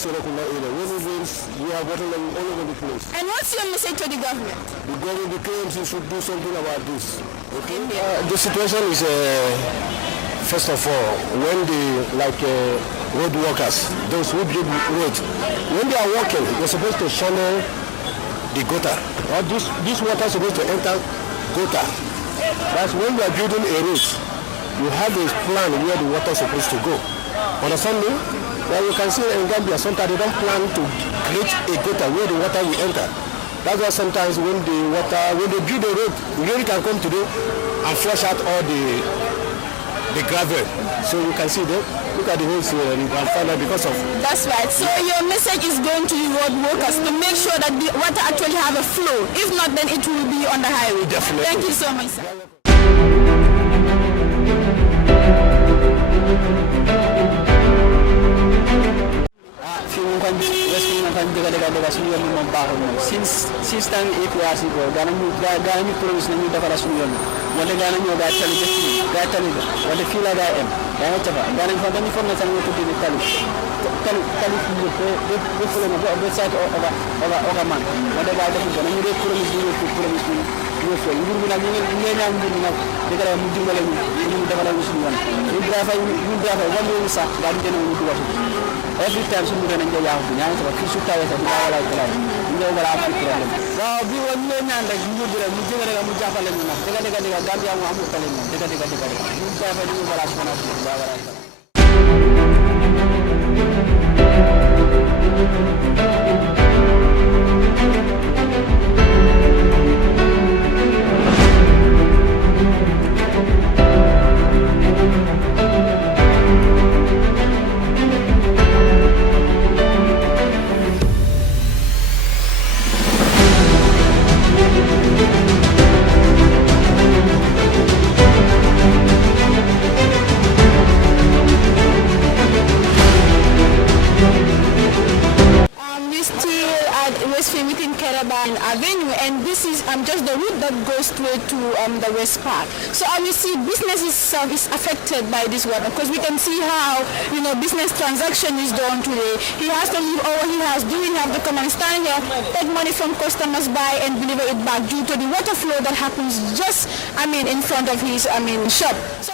Serakunda area. When it rains, we have water level all over the place. And what's your message to the government? The government, the KMC should do something about this. Okay? The situation is, first of all, when the road workers, those who build roads, when they are working, they're supposed to channel the gutter. Or this water is supposed to enter gutter. That's when you are building a road. You have a plan where the water is supposed to go. Understand me? Well, you can see in Gambia, sometimes they don't plan to create a gutter where the water will enter. That's why sometimes when they build a road, the rain can come today and flush out all the gravel. So you can see there, look at the holes here and you can find out because of... That's right. So your message is going to the road workers to make sure that the water actually have a flow. If not, then it will be on the highway. Definitely. Thank you so much, sir. Since time 8 years ago, Ghana promise na ñu defal suñu yoon wala Ghana ñoo ga tali wala fi la ga am Ghana tafa Ghana fa dañu forna tan ñu tuddi tali be fulo na be site oga man wala ga def ko ñu promise ñu fo ñu na ñu ñaan ñu na de gara mu dimbale ñu defal suñu yoon ñu dafa wala sax ga ñu ñu dugal every time suñu dañ nga yaaw bu ñaan tafa fi su tawé tafa wala ñu wala am problème waaw bi won ñu ñaan rek ñu dire mu jëgëre mu jappalé ñu nak dega Gambia mu amul tale ñu dega ñu jappé ñu wala sona ci wala within Caravan Avenue, and this is just the route that goes straight to the West Park. So obviously business itself is affected by this water, because we can see how business transaction is done today. He has to leave all he has. Do we have to come and stand here, take money from customers, buy and deliver it back due to the water flow that happens just in front of his shop. So